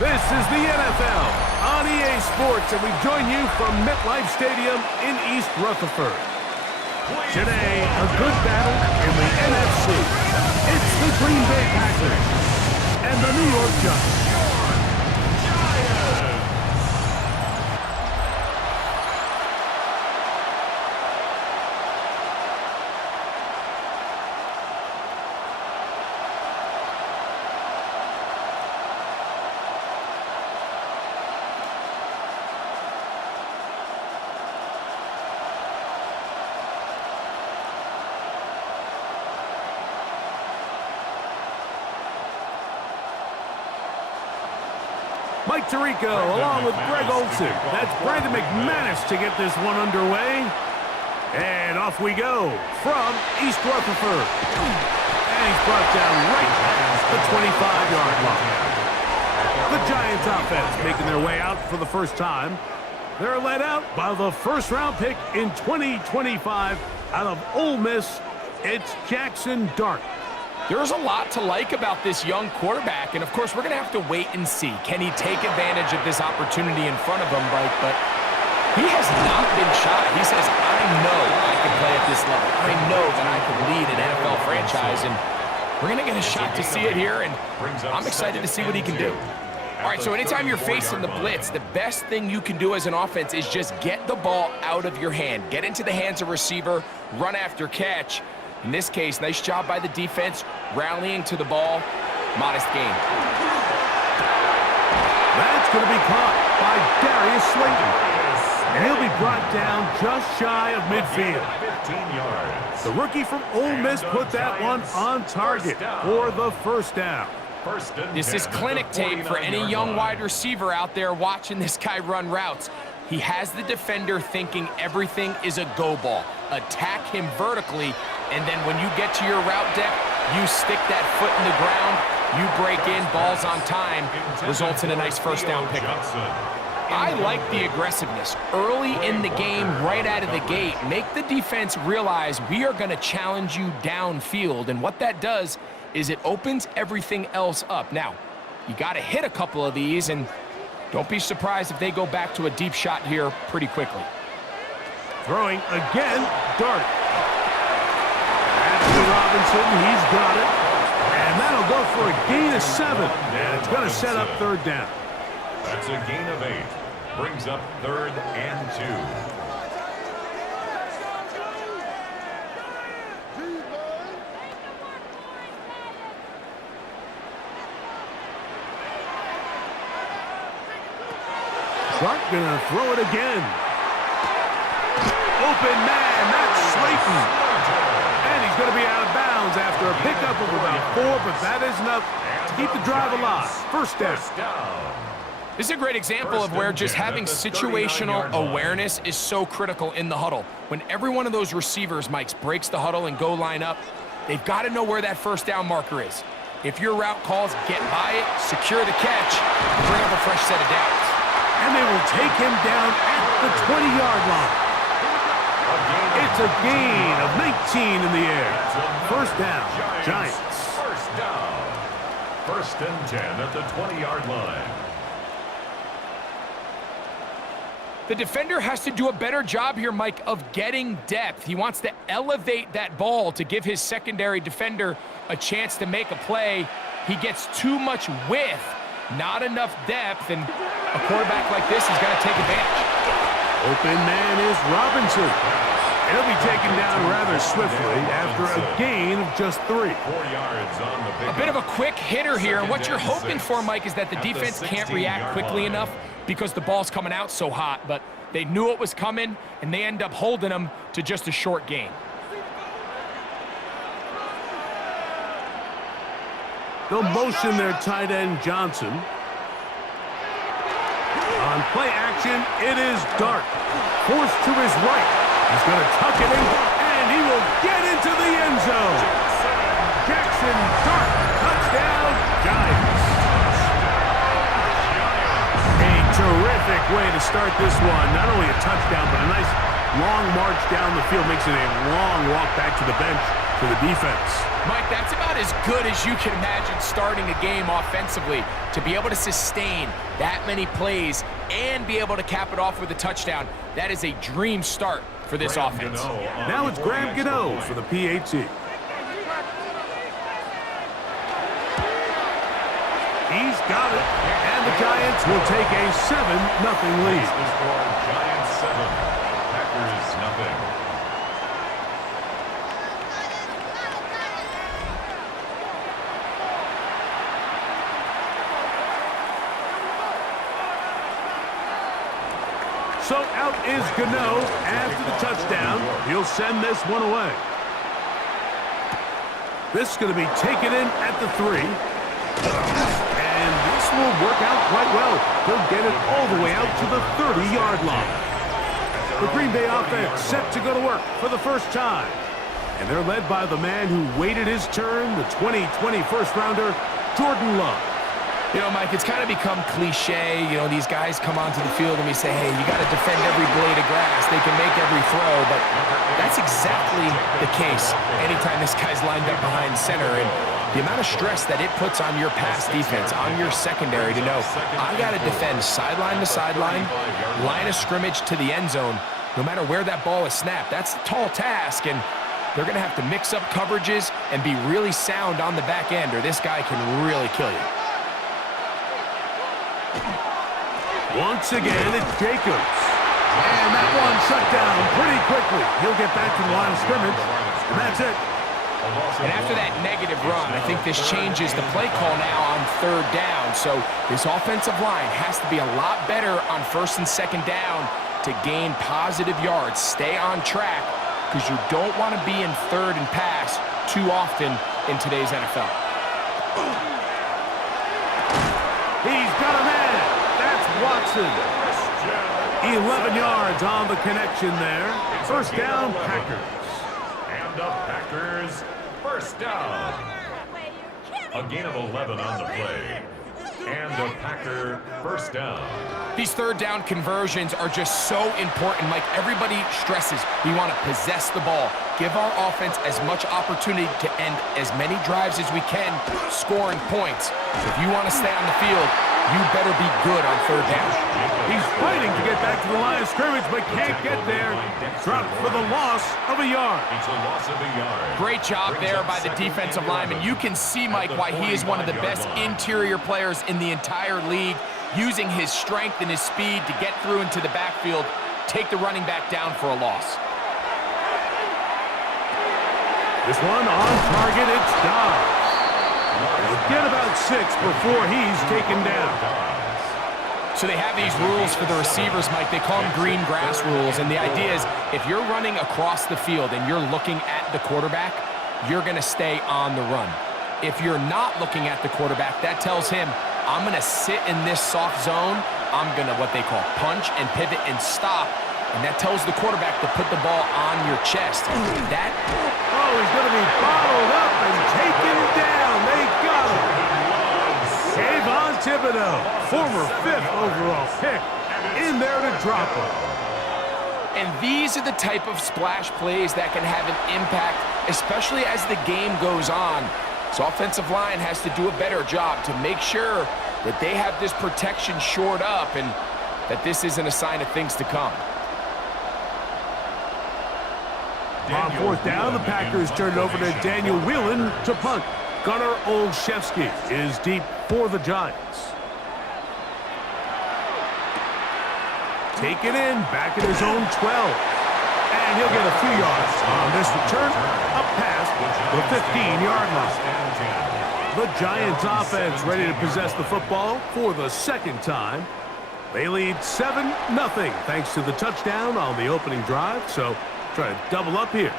This is the NFL on EA Sports, and we join you from MetLife Stadium in East Rutherford. Today, a good battle in the NFC. It's the Green Bay Packers and the New York Giants. Mike Tirico along with Greg Olsen. That's Brandon McManus to get this one underway. And off we go from East Rutherford. And he's brought down right at the 25-yard line. The Giants offense making their way out for the first time. They're led out by the first-round pick in 2025 out of Ole Miss. It's Jackson Dart. There's a lot to like about this young quarterback, and of course, we're going to have to wait and see. Can he take advantage of this opportunity in front of him, right? But he has not been shy. He says, I know I can play at this level. I know that I can lead an NFL franchise, and we're going to get a shot to see it here, and I'm excited to see what he can do. All right, so anytime you're facing the blitz, the best thing you can do as an offense is just get the ball out of your hand. Get into the hands of receiver, run after catch. In this case, nice job by the defense, rallying to the ball. Modest gain. That's going to be caught by Darius Slayton. And he'll be brought down just shy of midfield. 15 yards. The rookie from Ole Miss put that one on target for the first down. This is clinic tape for any young wide receiver out there watching this guy run routes. He has the defender thinking everything is a go ball. Attack him vertically, and then when you get to your route depth, you stick that foot in the ground, you break in, balls on time, results in a nice first down pickup. I like the aggressiveness. Early in the game, right out of the gate, make the defense realize we are going to challenge you downfield, and what that does is it opens everything else up. Now, you got to hit a couple of these, and don't be surprised if they go back to a deep shot here pretty quickly. Throwing again, Dart. That's to Robinson, he's got it. And that'll go for a gain of 7. And it's going to set up third down. That's a gain of 8. Brings up 3rd and 2. Dart gonna throw it again. Open man, that's Slayton. And he's gonna be out of bounds after a pickup of about 4, but that is enough to keep the drive alive. First down. This is a great example of where just having situational awareness is so critical in the huddle. When every one of those receivers, Mike, breaks the huddle and go line up, they've got to know where that first down marker is. If your route calls, get by it, secure the catch, and bring up a fresh set of downs. And they will take him down at the 20-yard line. It's a gain of 19 in the air. First down, Giants. First down. 1st and 10 at the 20-yard line. The defender has to do a better job here, Mike, of getting depth. He wants to elevate that ball to give his secondary defender a chance to make a play. He gets too much width, not enough depth, and a quarterback like this is going to take advantage. Open man is Robinson. He'll be taken down rather swiftly after a gain of just 3. 4 yards on the pickup. A bit of a quick hitter here, and what you're hoping for, Mike, is that the defense can't react quickly enough because the ball's coming out so hot, but they knew it was coming, and they end up holding them to just a short gain. They'll motion their tight end, Johnson. On play action, it is Dart. Forced to his right. He's going to tuck it in, and he will get into the end zone. Jackson Dart, touchdown, Giants. A terrific way to start this one. Not only a touchdown, but a nice long march down the field. Makes it a long walk back to the bench to the defense. Mike, that's about as good as you can imagine starting a game offensively. To be able to sustain that many plays and be able to cap it off with a touchdown, that is a dream start for this offense. Now it's Graham Gano for the PAT. He's got it, and the Giants will take a 7-0 lead. Giants 7, Packers nothing. So out is Gano after the touchdown. He'll send this one away. This is going to be taken in at the 3. And this will work out quite well. He'll get it all the way out to the 30-yard line. The Green Bay offense set to go to work for the first time. And they're led by the man who waited his turn, the 2020 first-rounder, Jordan Love. You know, Mike, it's kind of become cliche. You know, these guys come onto the field and we say, hey, you got to defend every blade of grass. They can make every throw, but that's exactly the case anytime this guy's lined up behind center. And the amount of stress that it puts on your pass defense, on your secondary to know, I got to defend sideline to sideline, line of scrimmage to the end zone, no matter where that ball is snapped. That's a tall task, and they're going to have to mix up coverages and be really sound on the back end, or this guy can really kill you. Once again, it's Jacobs. And that one shut down pretty quickly. He'll get back to the line of scrimmage, and that's it. And after that negative run, I think this changes the play call now on 3rd down. So this offensive line has to be a lot better on 1st and 2nd down to gain positive yards. Stay on track, because you don't want to be in 3rd and pass too often in today's NFL. He's got a man. That's Watson. 11 yards on the connection there. First down, Packers. And the Packers, first down. A gain of 11 on the play. And a Packer first down. These 3rd down conversions are just so important. Mike, everybody stresses we want to possess the ball. Give our offense as much opportunity to end as many drives as we can, scoring points. So if you want to stay on the field, you better be good on 3rd down. He's fighting to get back to the line of scrimmage, but can't get there. Dropped for the loss of a yard. It's a loss of a yard. Great job there by the defensive lineman. You can see, Mike, why he is one of the best interior players in the entire league, using his strength and his speed to get through into the backfield, take the running back down for a loss. This one on target, it's Dobbs. He'll get about 6 before he's taken down. So they have these rules for the receivers, Mike. They call them green grass rules, and the idea is if you're running across the field and you're looking at the quarterback, you're going to stay on the run. If you're not looking at the quarterback, that tells him, I'm going to sit in this soft zone. I'm going to, what they call, punch and pivot and stop. And that tells the quarterback to put the ball on your chest. That... Oh, he's going to be bottled up and taken down. They got him. Kayvon Thibodeau, former 5th overall pick, in there to drop him. And these are the type of splash plays that can have an impact, especially as the game goes on. So offensive line has to do a better job to make sure that they have this protection shored up and that this isn't a sign of things to come. On 4th down, the Packers turn it over to Daniel Whelan to punt. Gunnar Olszewski is deep for the Giants. Taken in, back at his own 12. And he'll get a few yards on this return, up past the 15-yard line. The Giants offense ready to possess the football for the 2nd time. They lead 7-0 thanks to the touchdown on the opening drive, so try to double up here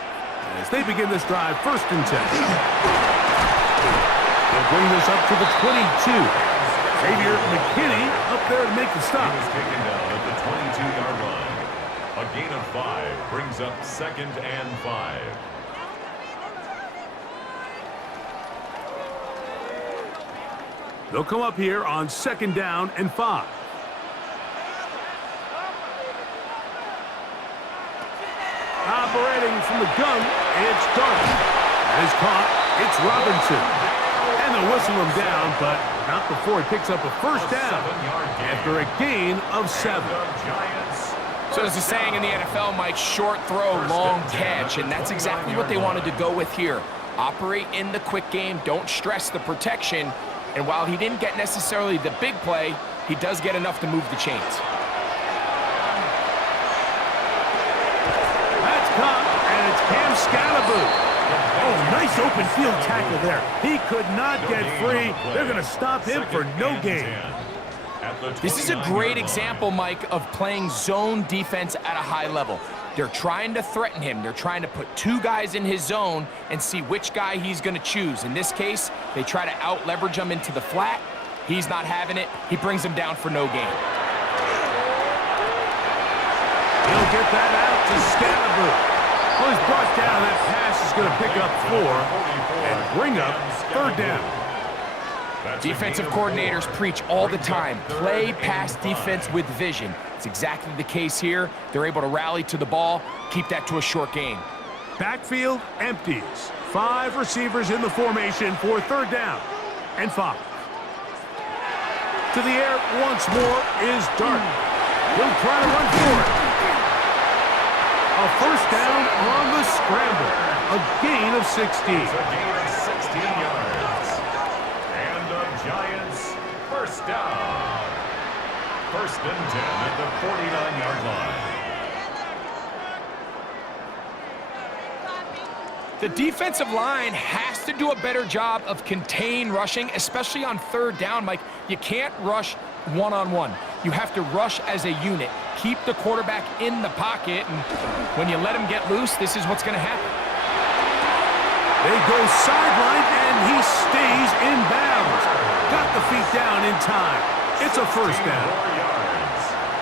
as they begin this drive 1st and 10. They'll bring this up to the 22. Xavier McKinney up there to make the stop. He's taken down at the 22-yard line. A gain of 5 brings up 2nd and 5. They'll come up here on 2nd down and 5. Operating from the gun, it's Darby. Is caught. It's Robinson. And they'll whistle him down, but not before he picks up a first down after a gain of 7. So there's a saying in the NFL, Mike, short throw, long catch, and that's exactly what they wanted to go with here. Operate in the quick game, don't stress the protection, and while he didn't get necessarily the big play, he does get enough to move the chains. That's caught, and it's Cam Scalaboo. Oh, nice open field tackle there. He could not get free. They're going to stop him for no gain. This is a great example, Mike, of playing zone defense at a high level. They're trying to threaten him. They're trying to put 2 guys in his zone and see which guy he's going to choose. In this case, they try to out-leverage him into the flat. He's not having it. He brings him down for no gain. He'll get that out to Scalaboo. Well, he's brought down. That pass is going to pick up 4 and bring up 3rd down. Defensive coordinators preach all the time, play pass defense with vision. It's exactly the case here. They're able to rally to the ball, keep that to a short gain. Backfield empties. 5 receivers in the formation for 3rd down and 5. To the air once more is Dart. He'll try to run for it. A first down on the scramble. A gain of 16. A gain of 16 yards. And the Giants first down. 1st and 10 at the 49-yard line. The defensive line has to do a better job of contain rushing, especially on 3rd down, Mike. You can't rush one-on-one. You have to rush as a unit. Keep the quarterback in the pocket, and when you let him get loose, this is what's going to happen. They go sideline, and he stays in bounds. Got the feet down in time. It's a first down.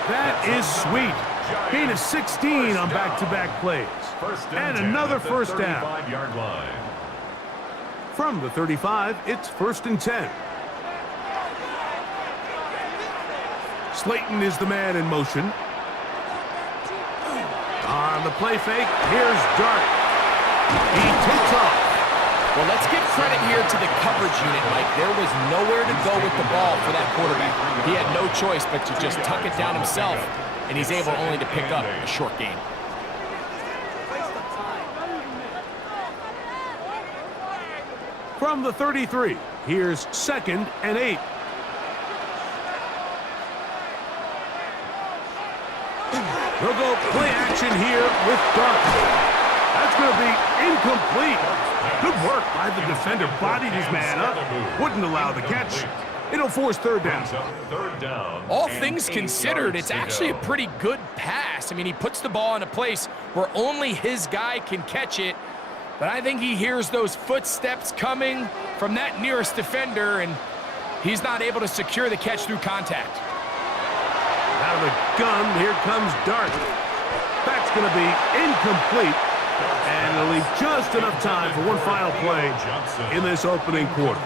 That is sweet. Gain of 16 on back-to-back plays. And another first down. From the 35, it's 1st and 10. Slayton is the man in motion. On the play fake, here's Dart. He takes off. Well, let's give credit here to the coverage unit, Mike. There was nowhere to go with the ball for that quarterback. He had no choice but to just tuck it down himself, and he's able only to pick up a short gain. From the 33, here's 2nd and 8. They'll go play action here with Dart. That's going to be incomplete. Good work by the defender. Bodied his man up. Wouldn't allow the catch. It'll force 3rd down. All things considered, it's actually a pretty good pass. I mean, he puts the ball in a place where only his guy can catch it. But I think he hears those footsteps coming from that nearest defender, and he's not able to secure the catch through contact. Out of the gun, here comes Dart. That's going to be incomplete. And it'll leave just enough time for one final play in this opening quarter.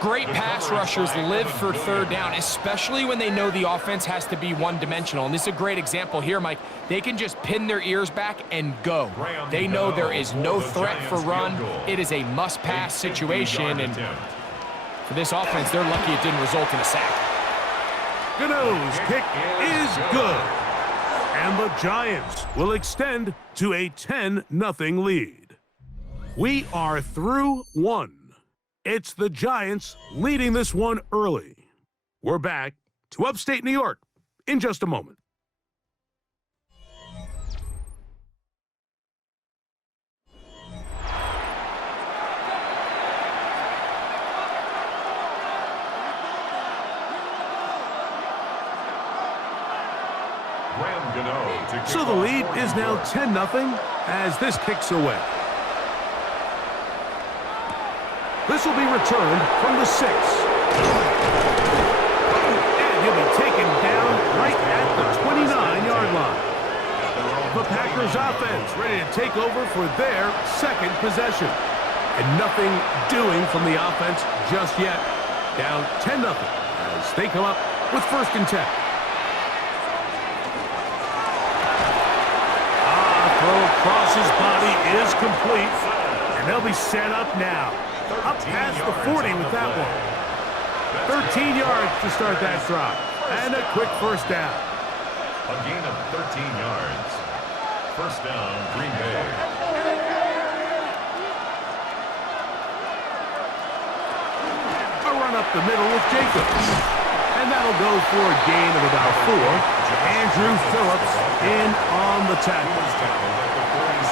Great pass rushers live for 3rd down, especially when they know the offense has to be one-dimensional. And this is a great example here, Mike. They can just pin their ears back and go. They know there is no threat for run. It is a must-pass situation. And for this offense, they're lucky it didn't result in a sack. Gano's kick is good. And the Giants will extend to a 10-0 lead. We are through 1. It's the Giants leading this one early. We're back to upstate New York in just a moment. So the lead is now 10-0 as this kicks away. This will be returned from the 6. And he'll be taken down right at the 29-yard line. The Packers offense ready to take over for their 2nd possession. And nothing doing from the offense just yet. Down 10-0 as they come up with 1st and 10. Throw across his body is complete. And They'll be set up now. Up past the 40 with that one. 13 yards to start that drive. And a quick first down. A gain of 13 yards. First down, Green Bay. A run up the middle with Jacobs. And that'll go for a gain of about 4. Andrew Phillips in on the tackle.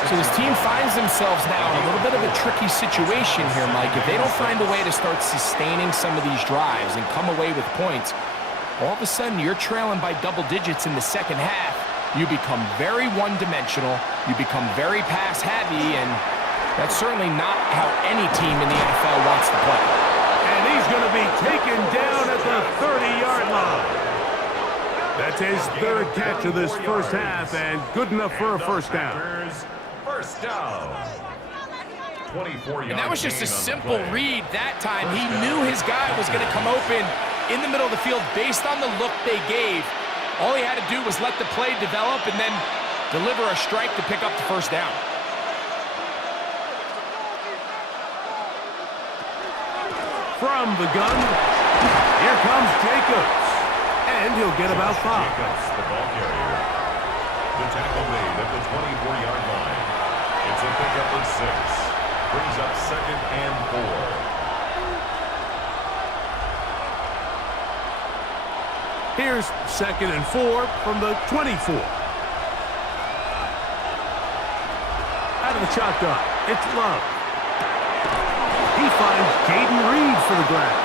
So this team finds themselves now in a little bit of a tricky situation here, Mike. If they don't find a way to start sustaining some of these drives and come away with points, all of a sudden you're trailing by double digits in the second half. You become very one-dimensional. You become very pass-heavy, and that's certainly not how any team in the NFL wants to play. And he's going to be taken down at the 30-yard line. That's his third catch of this first half, and good enough for a first down. First down. 24 yards. And that was just a simple read that time. He knew his guy was going to come open in the middle of the field based on the look they gave. All he had to do was let the play develop and then deliver a strike to pick up the first down. From the gun, here comes Jacobs. And he'll get about 5. Jacobs, the ball carrier. The tackle made at the 24-yard line. It's a pickup of 6. Brings up second and 4. Here's second and 4 from the 24. Out of the shotgun, it's Love. He finds Jaden Reed for the grab.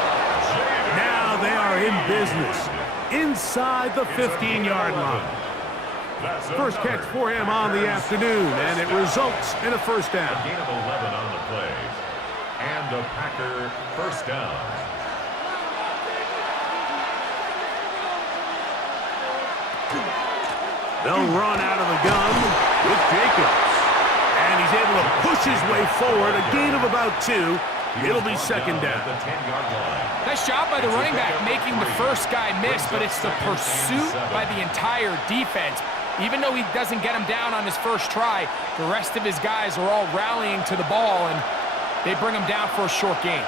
Now they are in business inside the 15-yard line. First catch for him on the afternoon, and it results in a first down. A gain of 11 on the play. And a Packer first down. They'll run out of the gun with Jacobs. And he's able to push his way forward, a gain of about 2. It'll be second down. The 10-yard line. Nice job by the running back making the first guy miss, but it's the pursuit by the entire defense. Even though he doesn't get him down on his first try, the rest of his guys are all rallying to the ball, and they bring him down for a short gain.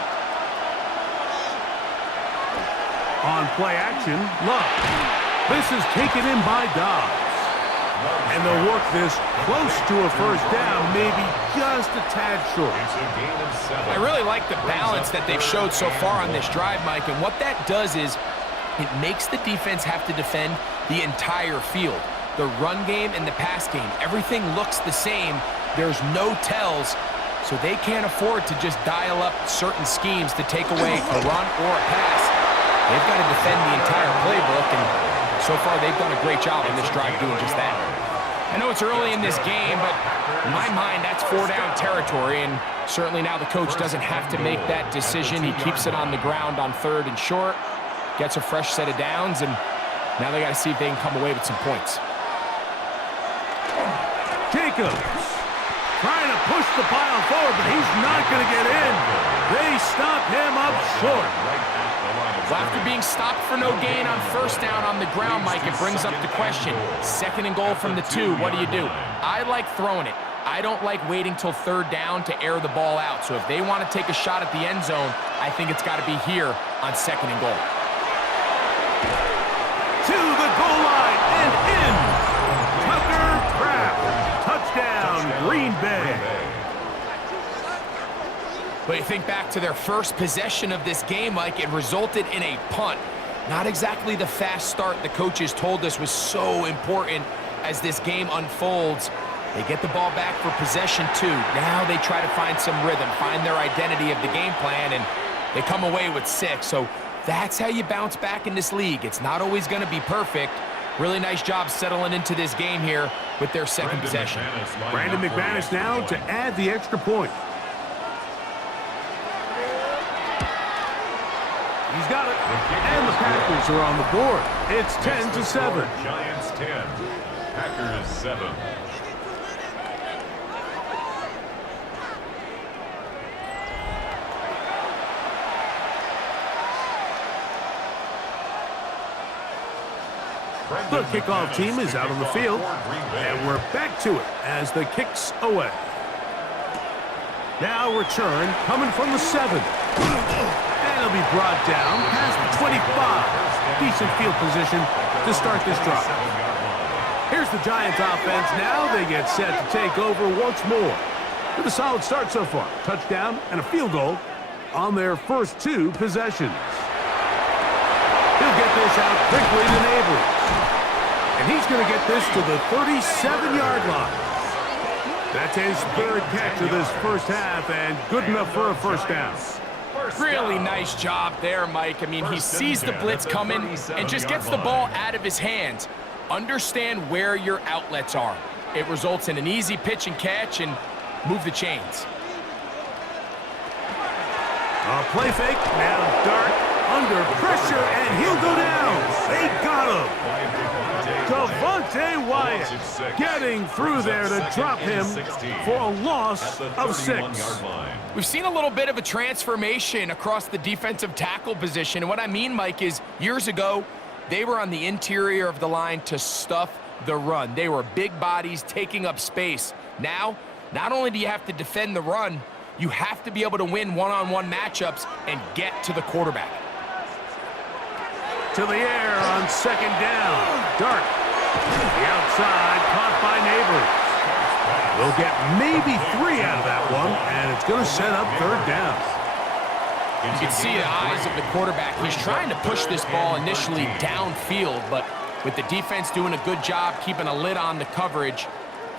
On play action, Love. This is taken in by Dobbs. And they'll work this close to a first down, maybe just a tad short. It's a gain of 7. I really like the balance that they've showed so far on this drive, Mike, and what that does is it makes the defense have to defend the entire field. The run game and the pass game, everything looks the same. There's no tells, so they can't afford to just dial up certain schemes to take away a run or a pass. They've got to defend the entire playbook, and so far they've done a great job on this drive doing just that. I know it's early in this game, but in my mind, that's 4-down territory, and certainly now the coach doesn't have to make that decision. He keeps it on the ground on 3rd and short, gets a fresh set of downs, and now they got to see if they can come away with some points. Jacobs trying to push the pile forward, but he's not going to get in. They stop him up short. Well, after being stopped for no gain on first down on the ground, Mike, it brings up the question. 2nd and goal from the 2, what do you do? I like throwing it. I don't like waiting till 3rd down to air the ball out. So if they want to take a shot at the end zone, I think it's got to be here on 2nd and goal. To the goal line and in. Tucker Kraft. Touchdown, Green Bay. But you think back to their first possession of this game, Mike, it resulted in a punt. Not exactly the fast start the coaches told us was so important as this game unfolds. They get the ball back for possession 2. Now they try to find some rhythm, find their identity of the game plan, and they come away with 6. So that's how you bounce back in this league. It's not always going to be perfect. Really nice job settling into this game here with their second possession. Brandon McManus now to add the extra point. He's got it. And the Packers are on the board. It's 10-7. Giants 10. Packers 7. The kickoff team is out on the field, and we're back to it as the kick's away. Now return coming from the 7. And it'll be brought down past the 25. Decent field position to start this drive. Here's the Giants offense. Now they get set to take over once more. With a solid start so far. Touchdown and a field goal on their first 2 possessions. He'll get this out quickly to Neighbors. And he's going to get this to the 37-yard line. That's his 3rd catch of this first half, and good enough for a first down. Really nice job there, Mike. I mean, he sees the blitz coming and just gets the ball out of his hands. Understand where your outlets are. It results in an easy pitch and catch and move the chains. A play fake, now Dart under pressure, and he'll go down. They got him. Devontae Wyatt getting through there to drop him for a loss of 6. We've seen a little bit of a transformation across the defensive tackle position. And what I mean, Mike, is years ago, they were on the interior of the line to stuff the run. They were big bodies taking up space. Now, not only do you have to defend the run, you have to be able to win one-on-one matchups and get to the quarterback. To the air on 2nd down. Dart. The outside, caught by Neighbors. They'll get maybe 3 out of that one, and it's going to set up 3rd down. You can see the eyes of the quarterback. He's trying to push this ball initially downfield, but with the defense doing a good job keeping a lid on the coverage,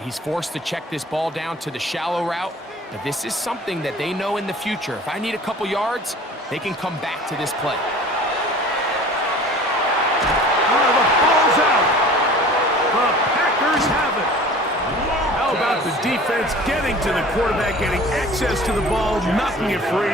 he's forced to check this ball down to the shallow route. But this is something that they know in the future. If I need a couple yards, they can come back to this play. The ball's out. The Packers have it. How about the defense getting to the quarterback, getting access to the ball, knocking it free,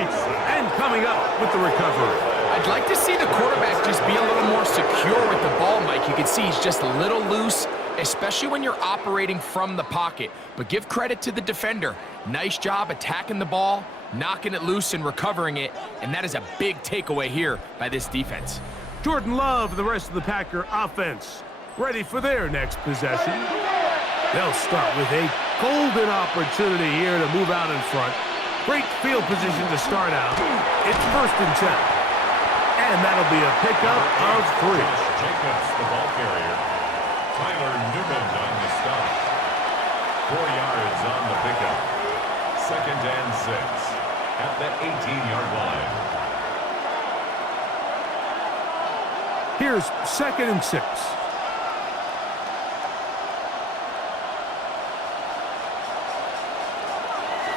and coming up with the recovery? I'd like to see the quarterback just be a little more secure with the ball, Mike. You can see he's just a little loose, especially when you're operating from the pocket. But give credit to the defender. Nice job attacking the ball, knocking it loose and recovering it, and that is a big takeaway here by this defense. Jordan Love and the rest of the Packer offense ready for their next possession. They'll start with a golden opportunity here to move out in front. Great field position to start out. It's 1st and 10. And that'll be a pickup of 3. Jacobs, the ball carrier. Tyler Newman on the stop. 4 yards on the pickup. 2nd and 6 at the 18-yard line. Here's 2nd and 6.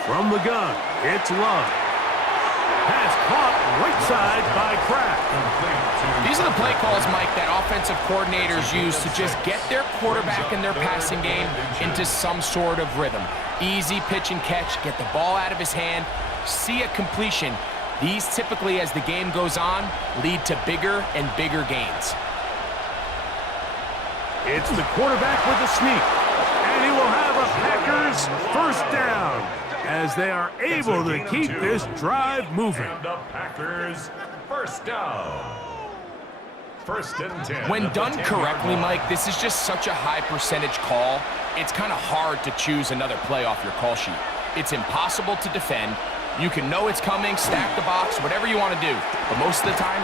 From the gun, it's Love. Pass caught right side by Kraft. These are the play calls, Mike, that offensive coordinators use to just get their quarterback and their passing game into some sort of rhythm. Easy pitch and catch, get the ball out of his hand, see a completion. These typically, as the game goes on, lead to bigger and bigger gains. It's the quarterback with a sneak, and he will have a Packers 1st down as they are able to keep this drive moving. And the Packers 1st down. 1st and 10. When done correctly, Mike, this is just such a high percentage call. It's kind of hard to choose another play off your call sheet. It's impossible to defend. You can know it's coming, stack the box, whatever you want to do. But most of the time,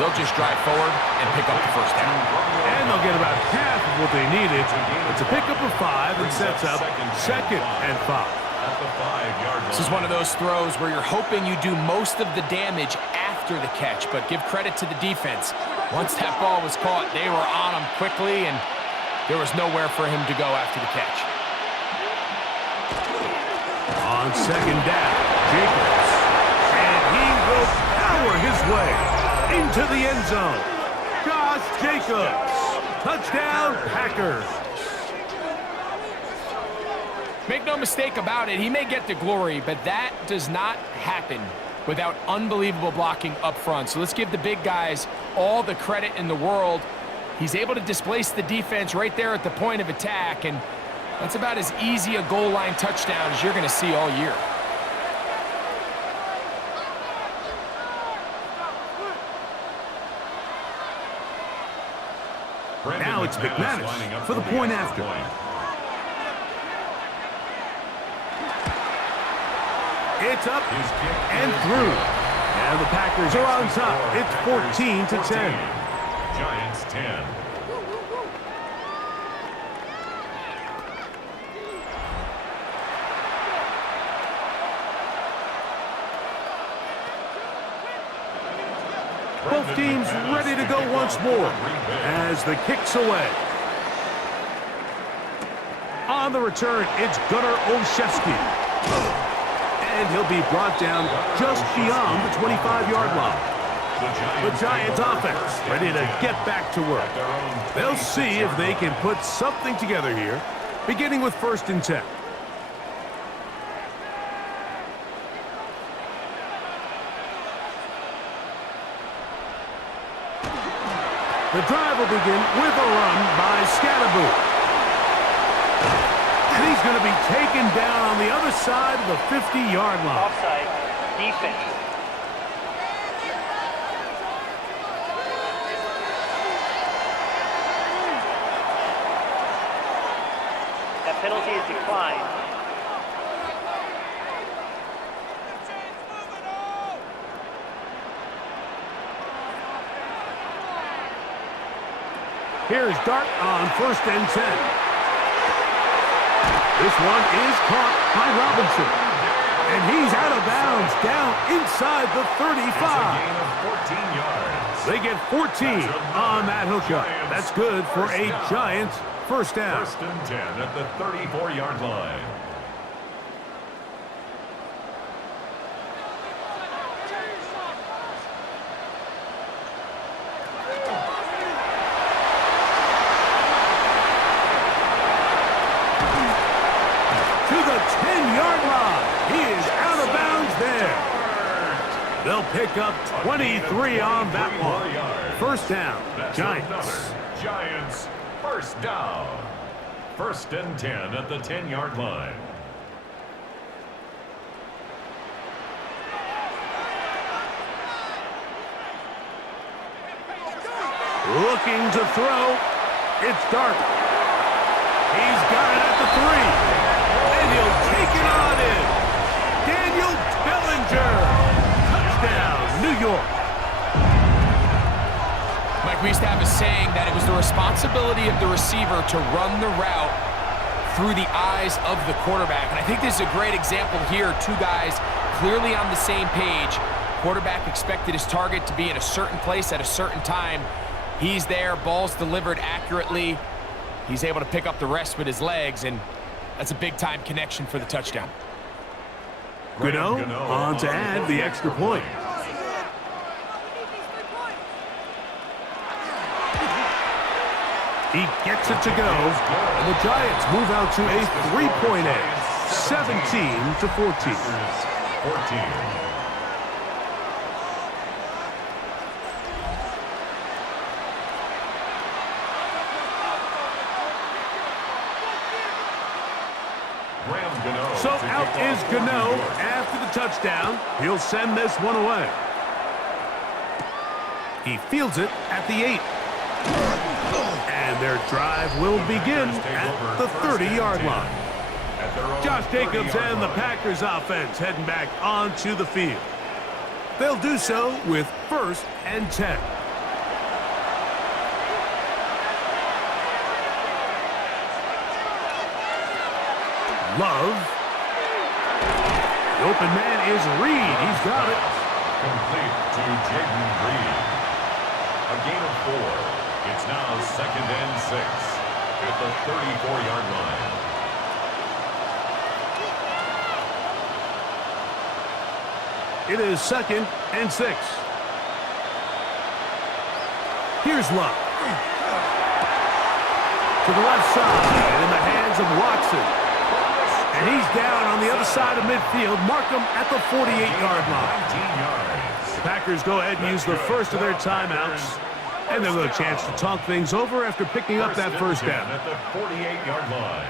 they'll just drive forward and pick up the 1st down. And they'll get about half of what they needed. It's a pickup of 5 and sets up 2nd and 5. This is one of those throws where you're hoping you do most of the damage after the catch, but give credit to the defense. Once that ball was caught, they were on him quickly, and there was nowhere for him to go after the catch. On 2nd down, Jacobs. And he will power his way into the end zone. Josh Jacobs. Touchdown, Packers. Make no mistake about it, he may get the glory, but that does not happen without unbelievable blocking up front. So let's give the big guys all the credit in the world. He's able to displace the defense right there at the point of attack, and that's about as easy a goal line touchdown as you're going to see all year. Now it's McManus for the point after. It's up and through. And the Packers are on top. It's 14-10. Giants 10. Both teams ready to go once more as the kick's away. On the return, it's Gunnar Olszewski. And he'll be brought down just beyond the 25-yard line. The Giants offense ready to get back to work. They'll see if they can put something together here, beginning with 1st and 10. The drive will begin with a run by Scatterboot. And he's going to be taken down on the other side of the 50-yard line. Offside. Defense. That penalty is declined. Here's Dart on 1st and 10. This one is caught by Robinson. And he's out of bounds down inside the 35. They get 14 on that hookup. That's good for a Giants first down. 1st and 10 at the 34-yard line. They'll pick up 23 on that one. First down, Giants. Giants, first down. 1st and 10 at the 10-yard line. Looking to throw. It's Dart. He's got it at the 3. And he'll take it on in. Daniel Bellinger. Touchdown, New York. Mike, we used to have a saying that it was the responsibility of the receiver to run the route through the eyes of the quarterback. And I think this is a great example here. Two guys clearly on the same page. Quarterback expected his target to be in a certain place at a certain time. He's there, ball's delivered accurately. He's able to pick up the rest with his legs, and that's a big-time connection for the touchdown. Gano on to add the extra point. He gets it to go, and the Giants move out to a 3-point edge, 17-14. 14. So out is Gano after the touchdown. He'll send this one away. He fields it at the 8. And their drive will begin at the 30-yard line. Josh Jacobs and the Packers offense heading back onto the field. They'll do so with 1st and 10. Love. The open man is Reed. He's got it. Complete to Jaden Reed. A gain of 4. It's now 2nd and 6 at the 34-yard line. It is 2nd and 6. Here's Love. To the left side in the hands of Watson. And he's down on the other side of midfield. Mark him at the 48-yard line. 19 yards. The Packers go ahead and use the first of their timeouts. And they'll get a chance to talk things over after picking up that first down. At the 48-yard line.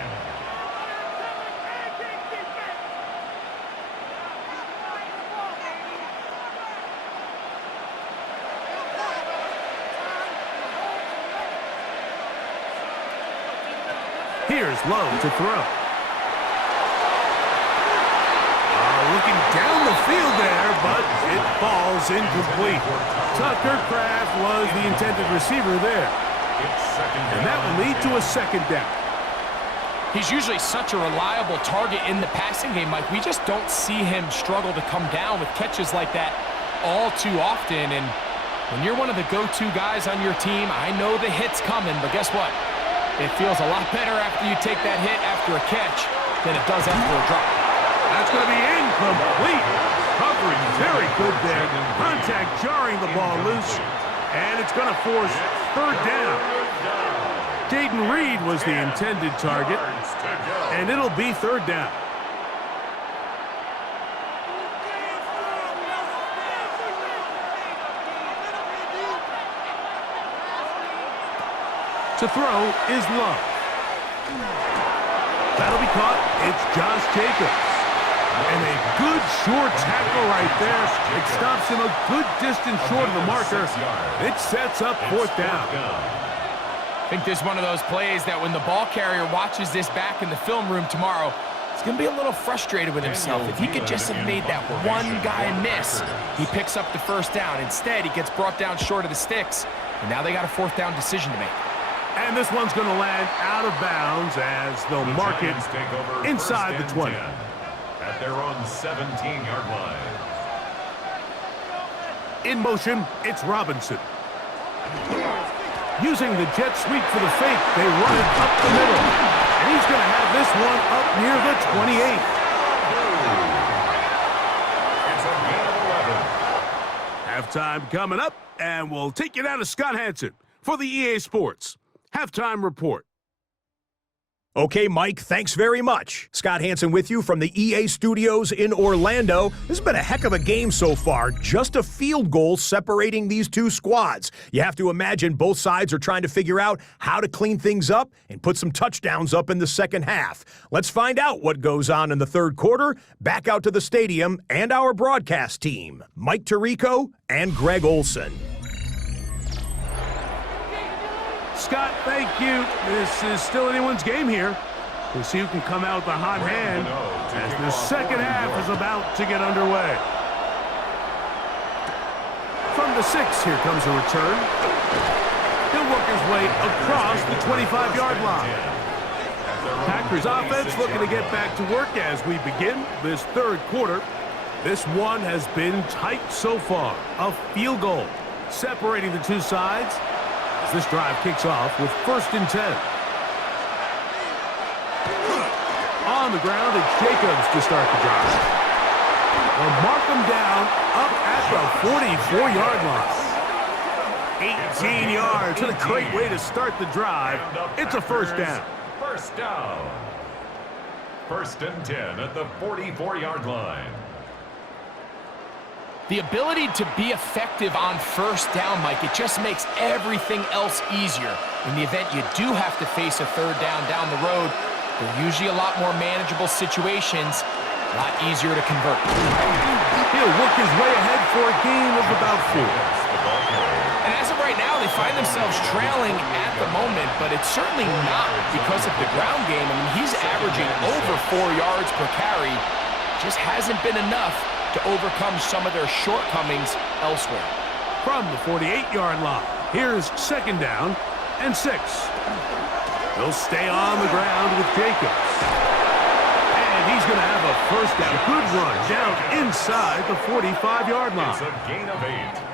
Here's Lowe to throw. Looking field there, but it falls incomplete. Tucker Kraft was the intended receiver there. And that will lead to a second down. He's usually such a reliable target in the passing game, Mike. We just don't see him struggle to come down with catches like that all too often. And when you're one of the go-to guys on your team, I know the hit's coming, but guess what? It feels a lot better after you take that hit after a catch than it does after a drop. That's going to be incomplete. Covering very good there. Contact jarring the ball loose, and it's going to force third down. Jaden Reed was the intended target, and it'll be third down. To throw is Love. That'll be caught. It's Josh Jacobs. And a good short tackle right there. It stops him a good distance short of the marker. It sets up fourth down. I think this is one of those plays that when the ball carrier watches this back in the film room tomorrow, he's going to be a little frustrated with himself. If he could just have made that one guy miss, he picks up the first down. Instead, he gets brought down short of the sticks, and now they got a fourth down decision to make. And this one's going to land out of bounds as they'll mark it inside the 20. At their own 17-yard line. In motion, it's Robinson. Using the jet sweep for the fake, they run it up the middle. And he's going to have this one up near the 28. It's a gain of 11. Halftime coming up, and we'll take you down to Scott Hansen for the EA Sports Halftime Report. Okay, Mike, thanks very much. Scott Hansen with you from the EA Studios in Orlando. This has been a heck of a game so far. Just a field goal separating these two squads. You have to imagine both sides are trying to figure out how to clean things up and put some touchdowns up in the second half. Let's find out what goes on in the third quarter. Back out to the stadium and our broadcast team, Mike Tirico and Greg Olson. Scott, thank you. This is still anyone's game here. We'll see who can come out with a hot hand as the second half is about to get underway. From the 6, here comes a return. He'll work his way across the 25-yard line. Packers offense looking to get back to work as we begin this third quarter. This one has been tight so far. A field goal separating the two sides. This drive kicks off with 1st and 10. On the ground, it's Jacobs to start the drive. They'll mark him down up at the 44-yard line. 18 yards. What a great way to start the drive. It's a first down. First down. 1st and 10 at the 44-yard line. The ability to be effective on first down, Mike, it just makes everything else easier. In the event you do have to face a third down the road, they're usually a lot more manageable situations, a lot easier to convert. He'll work his way ahead for a gain of about 4. And as of right now, they find themselves trailing at the moment, but it's certainly not because of the ground game. I mean, he's averaging over 4 yards per carry. Just hasn't been enough to overcome some of their shortcomings elsewhere. From the 48-yard line, here's 2nd down and 6. He'll stay on the ground with Jacobs. And he's going to have a first down. Good run down inside the 45-yard line. It's a gain of 8.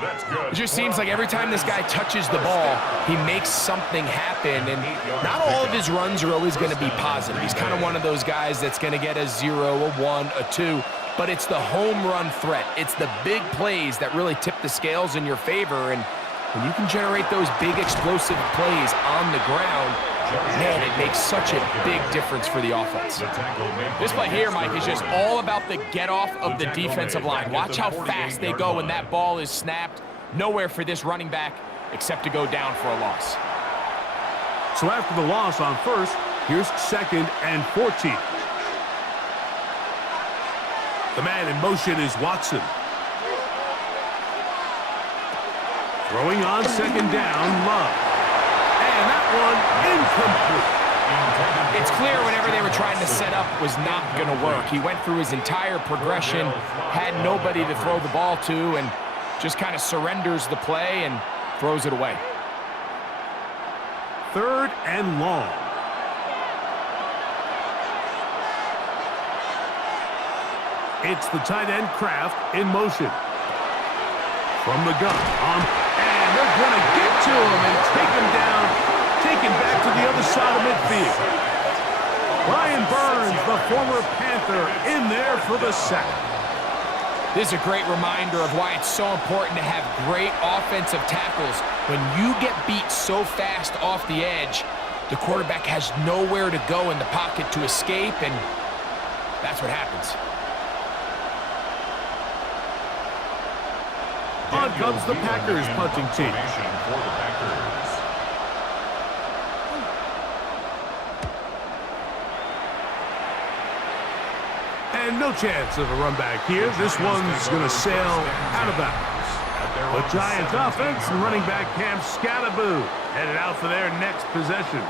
That's good. It just seems like every time this guy touches the ball, he makes something happen, and not all of his runs are always going to be positive. He's kind of one of those guys that's going to get a 0, a 1, a 2, but it's the home run threat. It's the big plays that really tip the scales in your favor, and when you can generate those big explosive plays on the ground, man, it makes such a big difference for the offense. This play here, Mike, is just all about the get-off of the defensive line. Watch how fast they go when that ball is snapped. Nowhere for this running back except to go down for a loss. So after the loss on 1st, here's 2nd and 14. The man in motion is Watson. Throwing on 2nd down, Love. And that one incomplete. It's clear whatever they were trying to set up was not going to work. He went through his entire progression, had nobody to throw the ball to, and just kind of surrenders the play and throws it away. 3rd and long. It's the tight end Kraft in motion. From the gun. And they're going to get to him and take him down. Take him back to the other side of midfield. Brian Burns, the former Panther, in there for the sack. This is a great reminder of why it's so important to have great offensive tackles. When you get beat so fast off the edge, the quarterback has nowhere to go in the pocket to escape, and that's what happens. On comes the Packers punting team. For the Packers. And no chance of a run back here. This one's going to sail out of bounds. The Giants offense and running back Cam Scattaboo headed out for their next possession.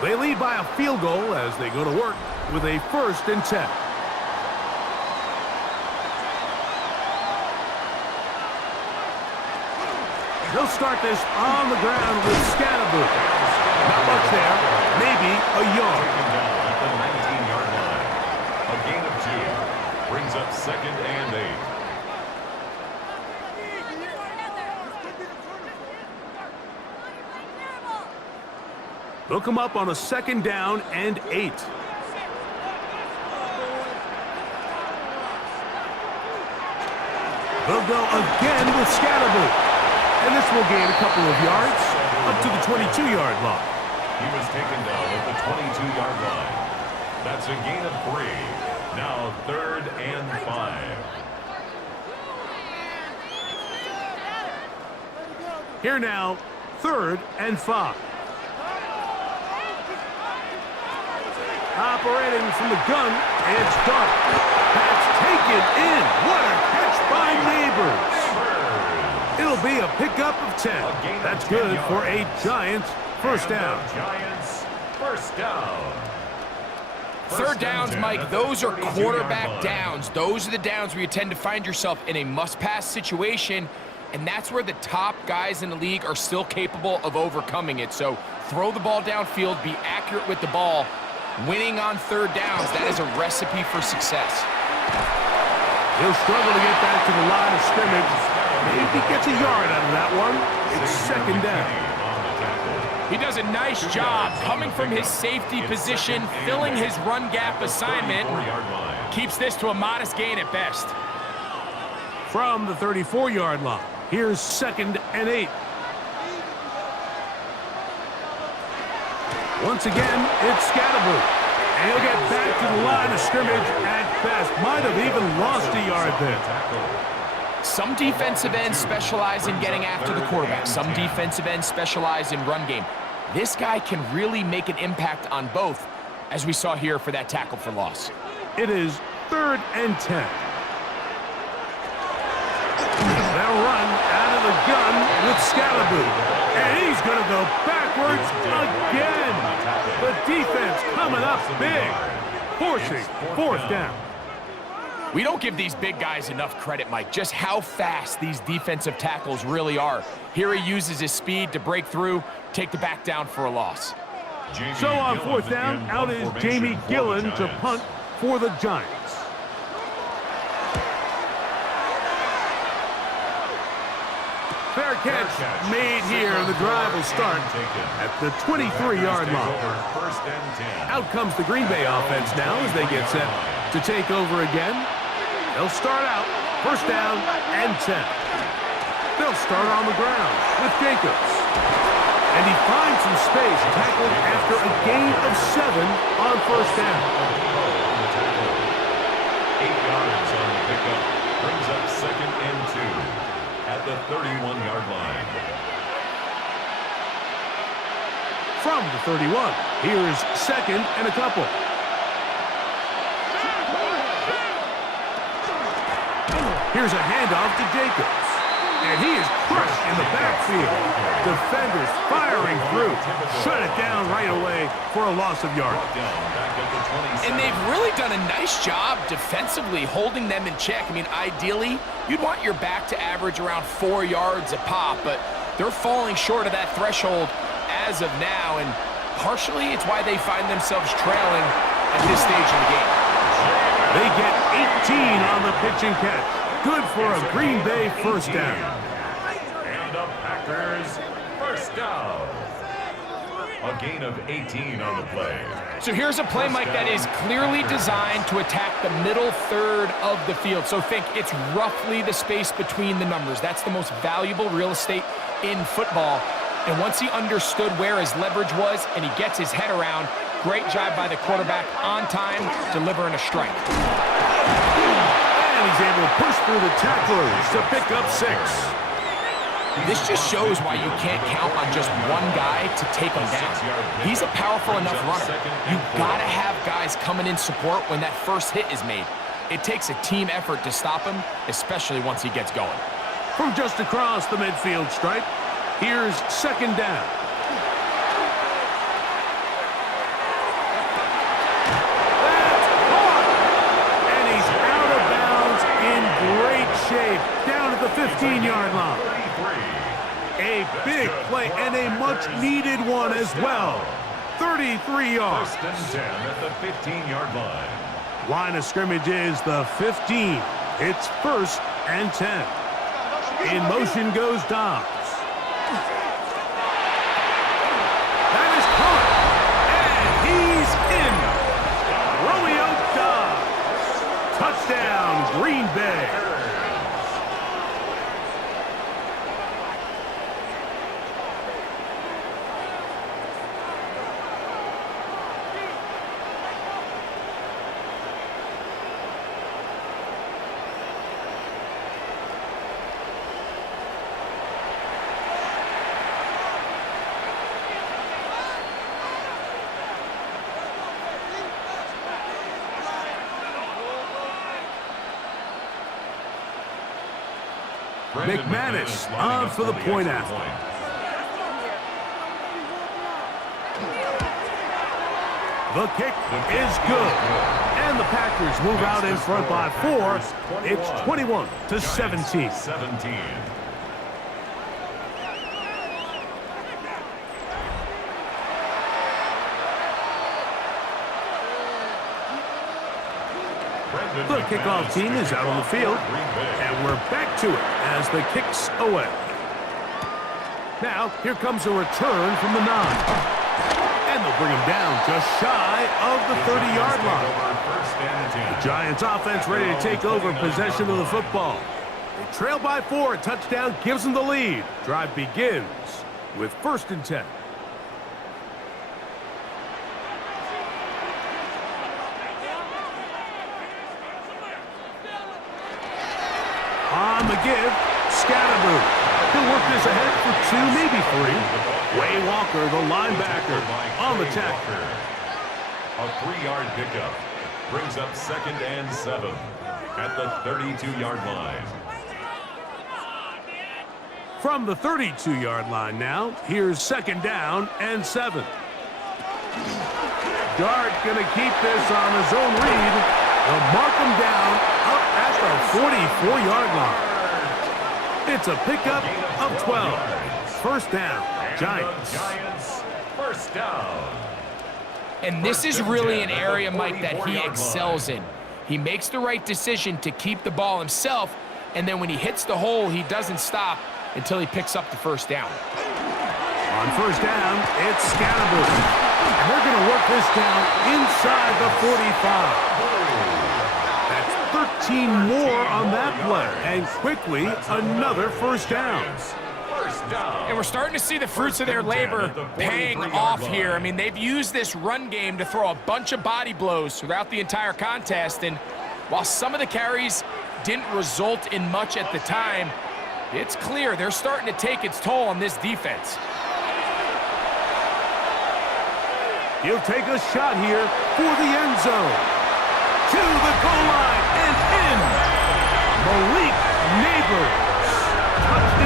They lead by a field goal as they go to work with a 1st and 10. They'll start this on the ground with Scattaboo. Not much there, maybe a yard. At the 19-yard line. A gain of 2 brings up 2nd and 8. They'll come up on a 2nd down and 8. They'll go again with Scattaboo. And this will gain a couple of yards up to the 22-yard line. He was taken down at the 22-yard line. That's a gain of 3. Now 3rd and 5. Here now, 3rd and 5. Operating from the gun, it's Dart. That's taken in. What a catch by Neighbors. It'll be a pickup of 10. That's good for a Giants 1st down. Giants 1st down. 3rd downs, Mike, those are quarterback downs. Those are the downs where you tend to find yourself in a must-pass situation, and that's where the top guys in the league are still capable of overcoming it. So throw the ball downfield, be accurate with the ball. Winning on 3rd downs, that is a recipe for success. He'll struggle to get back to the line of scrimmage. Maybe gets a yard out of that one. It's 2nd down. He does a nice job coming from his safety position, filling his run gap assignment. Keeps this to a modest gain at best. From the 34-yard line, here's 2nd and 8. Once again, it's Scattaboo. And he'll get back to the line of scrimmage at best. Might have even lost a yard there. Some defensive ends specialize in getting after the quarterback. Some defensive ends specialize in run game. This guy can really make an impact on both, as we saw here for that tackle for loss. It is 3rd and 10. They'll run out of the gun with Scattaboo. And he's going to go backwards again. The defense coming up big, forcing 4th down. We don't give these big guys enough credit, Mike, just how fast these defensive tackles really are. Here he uses his speed to break through, take the back down for a loss. So on 4th down, out is Jamie Gillen to punt for the Giants. Fair catch made here. The drive will start at the 23-yard line. Out comes the Green Bay offense now as they get set to take over again. They'll start out 1st down and 10. They'll start on the ground with Jacobs. And he finds some space, tackled after a gain of 7 on 1st down. 8 yards on the pickup. Brings up 2nd and 2 at the 31-yard line. From the 31, here's 2nd and a couple. Here's a handoff to Jacobs. And he is crushed in the backfield. Defenders firing through. Shut it down right away for a loss of yardage. And they've really done a nice job defensively holding them in check. I mean, ideally, you'd want your back to average around 4 yards a pop, but they're falling short of that threshold as of now, and partially it's why they find themselves trailing at this stage in the game. They get 18 on the pitch and catch. Good for a Green Bay first down. And the Packers first down. A gain of 18 on the play. So here's a play, Mike, that is clearly designed to attack the middle third of the field. So think it's roughly the space between the numbers. That's the most valuable real estate in football. And once he understood where his leverage was and he gets his head around, great job by the quarterback on time, delivering a strike. And he's able to push through the tacklers to pick up 6. This just shows why you can't count on just one guy to take him down. He's a powerful enough runner. You gotta have guys coming in support when that first hit is made. It takes a team effort to stop him, especially once he gets going. From just across the midfield stripe, here's second down. That's caught! And he's out of bounds in great shape, down at the 15-yard line. A big play and a much-needed one as well. 33 yards. First and 10 at the 15-yard line. Line of scrimmage is the 15. It's first and 10. In motion goes Dobbs. That is caught. And he's in. Romeo Dobbs. Touchdown, Green Bay. McManus on for the point after. The kick is good. And the Packers move out in front by 4. It's 21-17. The kickoff team is out on the field, and we're back to it as the kick's away. Now, here comes a return from the 9. And they'll bring him down just shy of the 30-yard line. The Giants offense ready to take over possession of the football. They trail by 4. A touchdown gives them the lead. Drive begins with first and 10. On the give, Scatterboo. He'll work this ahead for 2, maybe 3. Way Walker, the linebacker, on the tackle. A 3-yard pickup brings up second and 7 at the 32-yard line. From the 32-yard line now, here's second down and 7. Dart going to keep this on his own read. They'll mark him down up at the 44-yard line. It's a pickup of 12. First down, Giants. First down. And this is really an area, Mike, that he excels in. He makes the right decision to keep the ball himself, and then when he hits the hole, he doesn't stop until he picks up the first down. On first down, it's Scatterboo. And they're going to work this down inside the 45. That's 13 more on that play. And quickly, another first down. And we're starting to see the fruits of their labor paying off here. I mean, they've used this run game to throw a bunch of body blows throughout the entire contest. And while some of the carries didn't result in much at the time, it's clear they're starting to take its toll on this defense. He'll take a shot here for the end zone. To the goal line and in. Malik Neighbors. Touchdown.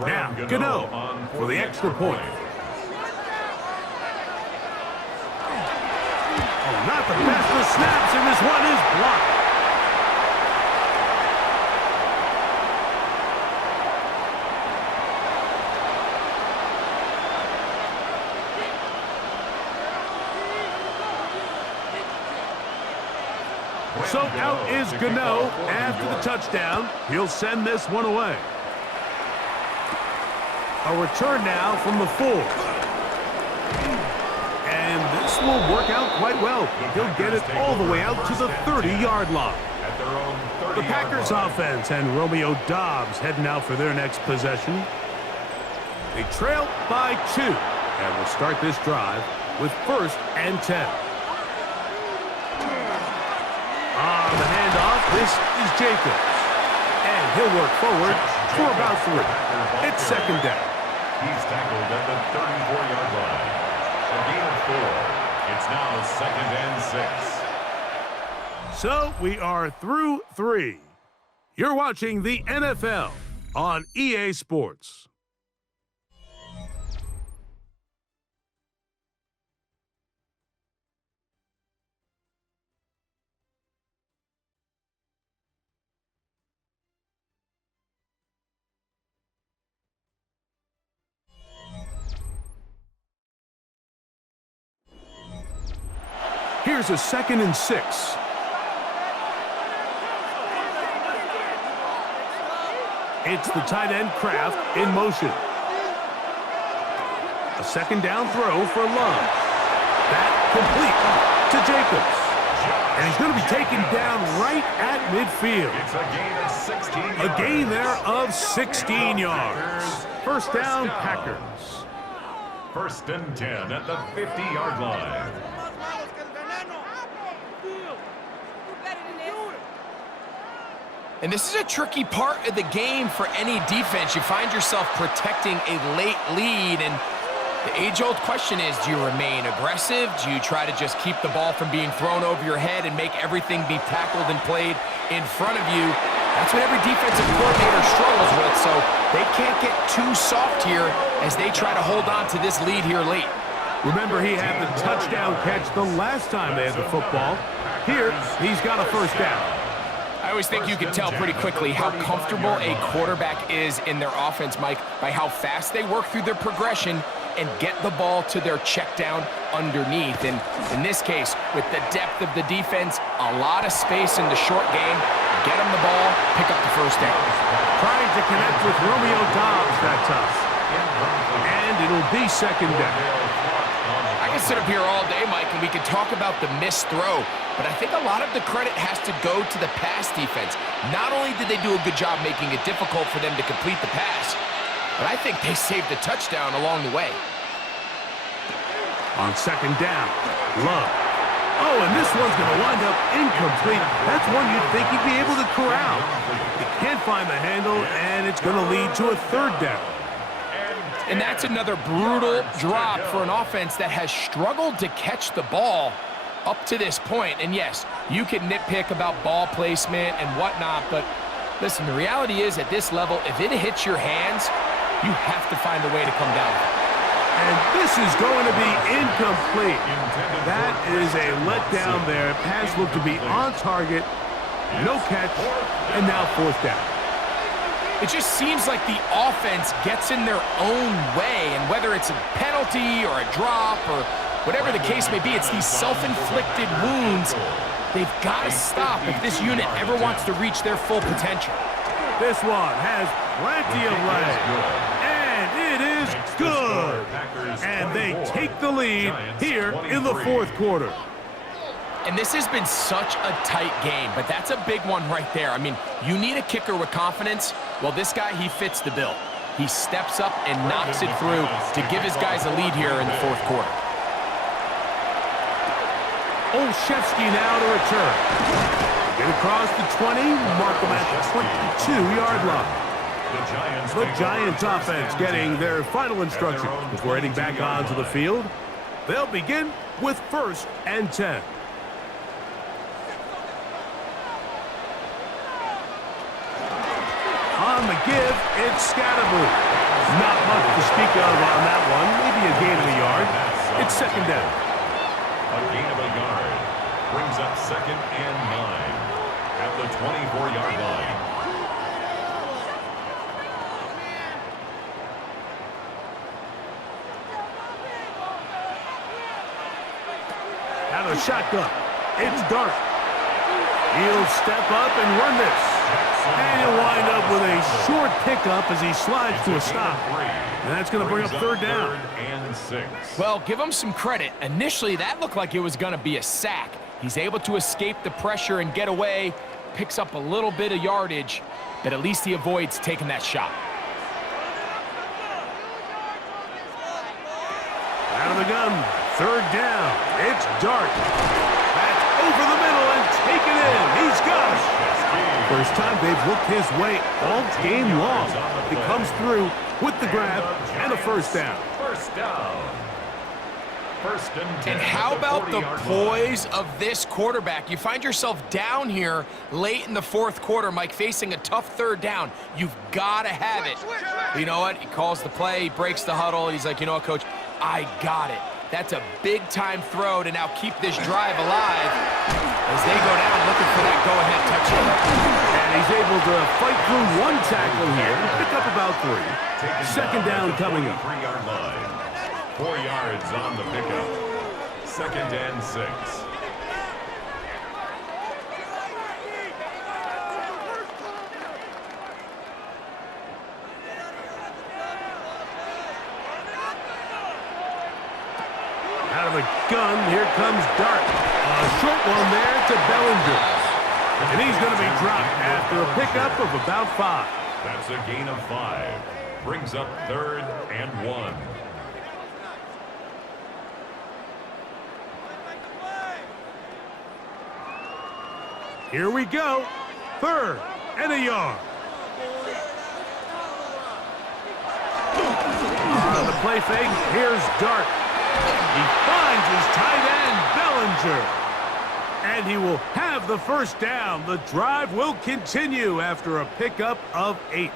Now, Gano for the extra point. Oh, not the best of snaps, and this one is blocked. So out is Gano after the touchdown. He'll send this one away. A return now from the 4. And this will work out quite well. He'll get it all the way out to the 30-yard line. The Packers offense and Romeo Doubs heading out for their next possession. They trail by 2. And will start this drive with 1st and 10. On the handoff, this is Jacobs. And he'll work forward for about 3. It's 2nd down. He's tackled at the 34-yard line. A gain of 4. It's now 2nd and 6. So we are through 3. You're watching the NFL on EA Sports. Here's a 2nd and 6. It's the tight end Kraft in motion. A 2nd down throw for Love. That complete to Jacobs. And he's going to be taken down right at midfield. It's a gain of 16 yards. A gain there of 16 yards. 1st down, Packers. 1st and 10 at the 50-yard line. And this is a tricky part of the game for any defense. You find yourself protecting a late lead, and the age-old question is, do you remain aggressive? Do you try to just keep the ball from being thrown over your head and make everything be tackled and played in front of you? That's what every defensive coordinator struggles with, so they can't get too soft here as they try to hold on to this lead here late. Remember, he had the touchdown catch the last time they had the football. Here, he's got a 1st down. I always think you can tell pretty quickly how comfortable a quarterback is in their offense, Mike, by how fast they work through their progression and get the ball to their check down underneath. And in this case, with the depth of the defense, a lot of space in the short game, get them the ball, pick up the 1st down. Trying to connect with Romeo Doubs that time. And it'll be 2nd down. I can sit up here all day, Mike, and we can talk about the missed throw, but I think a lot of the credit has to go to the pass defense. Not only did they do a good job making it difficult for them to complete the pass, but I think they saved the touchdown along the way. On 2nd down, Love. Oh, and this one's going to wind up incomplete. That's one you'd think he'd be able to corral. He can't find the handle, and it's going to lead to a 3rd down. And that's another brutal drop for an offense that has struggled to catch the ball up to this point. And yes, you can nitpick about ball placement and whatnot, but listen, the reality is at this level, if it hits your hands, you have to find a way to come down. And this is going to be incomplete. That is a letdown there. Pass looked to be on target, no catch, and now 4th down. It just seems like the offense gets in their own way, and whether it's a penalty or a drop or whatever the case may be, it's these self-inflicted wounds. They've got to stop if this unit ever wants to reach their full potential. This one has plenty of leg, and it is good. And they take the lead here in the 4th quarter. And this has been such a tight game, but that's a big one right there. I mean, you need a kicker with confidence. Well, this guy, he fits the bill. He steps up and knocks it through to give his guys a lead here in the 4th quarter. Olszewski now to return. Get across the 20, mark him at the 22-yard line. The Giants offense getting their final instructions before heading back onto the field. They'll begin with 1st and 10. On the give, it's Scatterboo. Not much to speak of on that one. Maybe a gain of a yard. It's second down. A gain of a yard brings up 2nd and 9 at the 24-yard line. Out of the shotgun. It's Dart. He'll step up and run this. And he'll wind up with a short pickup as he slides to a stop. And that's going to bring up third down. 3rd and 6. Well, give him some credit. Initially, that looked like it was going to be a sack. He's able to escape the pressure and get away, picks up a little bit of yardage, but at least he avoids taking that shot. Out of the gun, third down. It's Dart. That's over the middle and taken in. He's got it. First time they've looked his way all game long. He comes through with the grab and a first down. First down. 1st and 10. And how about the poise of this quarterback? You find yourself down here late in the 4th quarter, Mike, facing a tough third down. You've got to have it. You know what? He calls the play, he breaks the huddle. He's like, you know what, Coach? I got it. That's a big-time throw to now keep this drive alive as they go down looking for that go-ahead touchdown. And he's able to fight through one tackle here, pick up about 3. Second down coming up. 3-yard line. 4 yards on the pickup. 2nd and 6. Out of the gun, here comes Dart. A short one there to Bellinger. And he's going to be dropped after a pickup of about 5. That's a gain of 5. Brings up 3rd and 1. Here we go. 3rd and a yard. On the play fake, here's Dart. He finds his tight end, Bellinger. And he will have the first down. The drive will continue after a pickup of 8.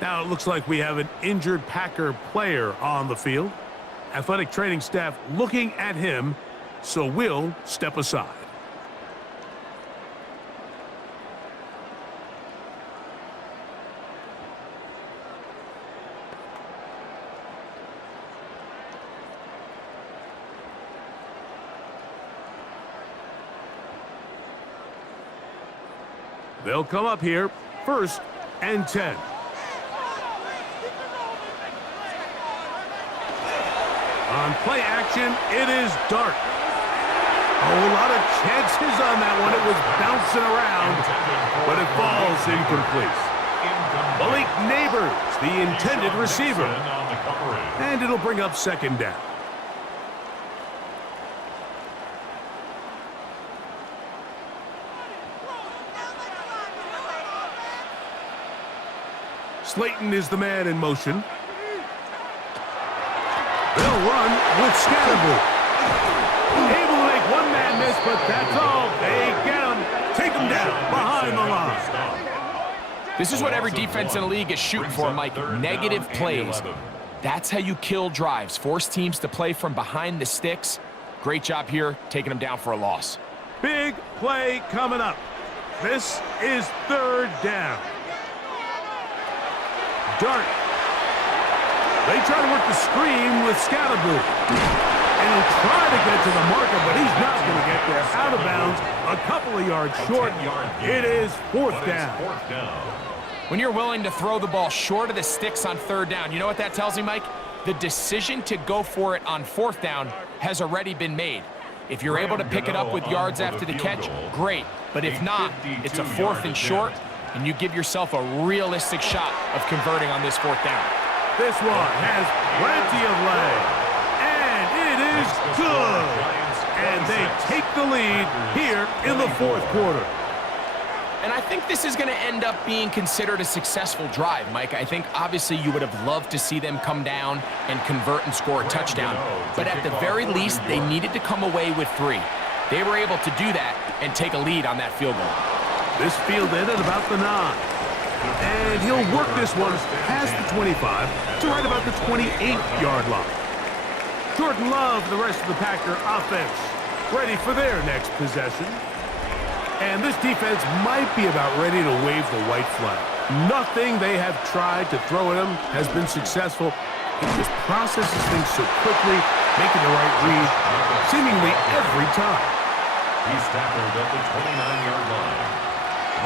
Now it looks like we have an injured Packer player on the field. Athletic training staff looking at him, so we'll step aside. They'll come up here, 1st and 10. On play action, it is Dart. A whole lot of chances on that one. It was bouncing around, but it falls incomplete. Malik Neighbors, the intended receiver. And it'll bring up 2nd down. Slayton is the man in motion. They'll run with Scatterboo. Able to make one man miss, but that's all. They get him, take him down behind the line. This is what every defense in the league is shooting for, Mike. Negative plays. That's how you kill drives. Force teams to play from behind the sticks. Great job here, taking them down for a loss. Big play coming up. This is 3rd down. Dart. They try to work the screen with Scatterboo. And he'll try to get to the marker, but he's not going to get there. Out of bounds, a couple of yards short. It is 4th down. When you're willing to throw the ball short of the sticks on 3rd down, you know what that tells me, Mike? The decision to go for it on 4th down has already been made. If you're able to pick it up with yards after the catch, great. But if not, it's a 4th and short, and you give yourself a realistic shot of converting on this 4th down. This one has plenty of leg, and it is good. And they take the lead here in the 4th quarter. And I think this is going to end up being considered a successful drive, Mike. I think obviously you would have loved to see them come down and convert and score a touchdown. But at the very least, they needed to come away with 3. They were able to do that and take a lead on that field goal. This field in at about the 9. And he'll work this one past the 25 to right about the 28-yard line. Jordan Love, the rest of the Packer offense, ready for their next possession. And this defense might be about ready to wave the white flag. Nothing they have tried to throw at him has been successful. He just processes things so quickly, making the right read seemingly every time. He's tackled at the 29-yard line.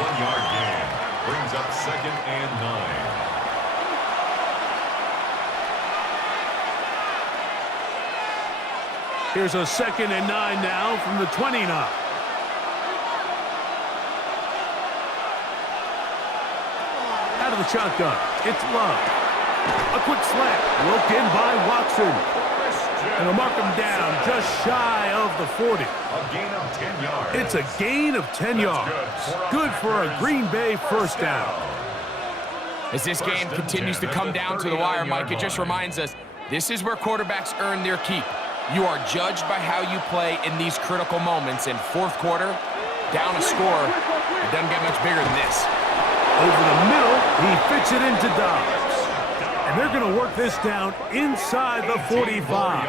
1-yard gain brings up 2nd and 9. Here's a 2nd and 9 now from the 29. Out of the shotgun, it's Love. A quick slant, roped in by Watson. And they'll mark him down just shy of the 40. A gain of 10 yards. It's a gain of 10 yards. Good for a Green Bay first down. As this game continues to come down to the wire, Mike, it just reminds us, this is where quarterbacks earn their keep. You are judged by how you play in these critical moments. In fourth quarter, down a score, it doesn't get much bigger than this. Over the middle, he fits it into Dobbs. And they're going to work this down inside the 45.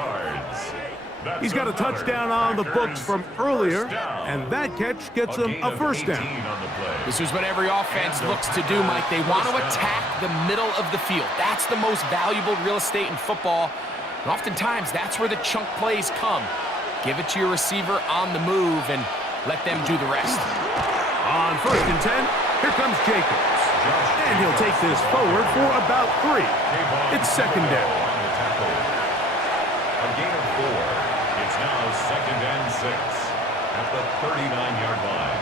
He's got a touchdown on the books from earlier, and that catch gets him a first down. This is what every offense looks to do, Mike. They want to attack the middle of the field. That's the most valuable real estate in football. And oftentimes, that's where the chunk plays come. Give it to your receiver on the move and let them do the rest. On 1st and 10, here comes Jacobs. And he'll take this forward for about 3. It's 2nd down. A gain of 4. It's now 2nd and 6 at the 39-yard line.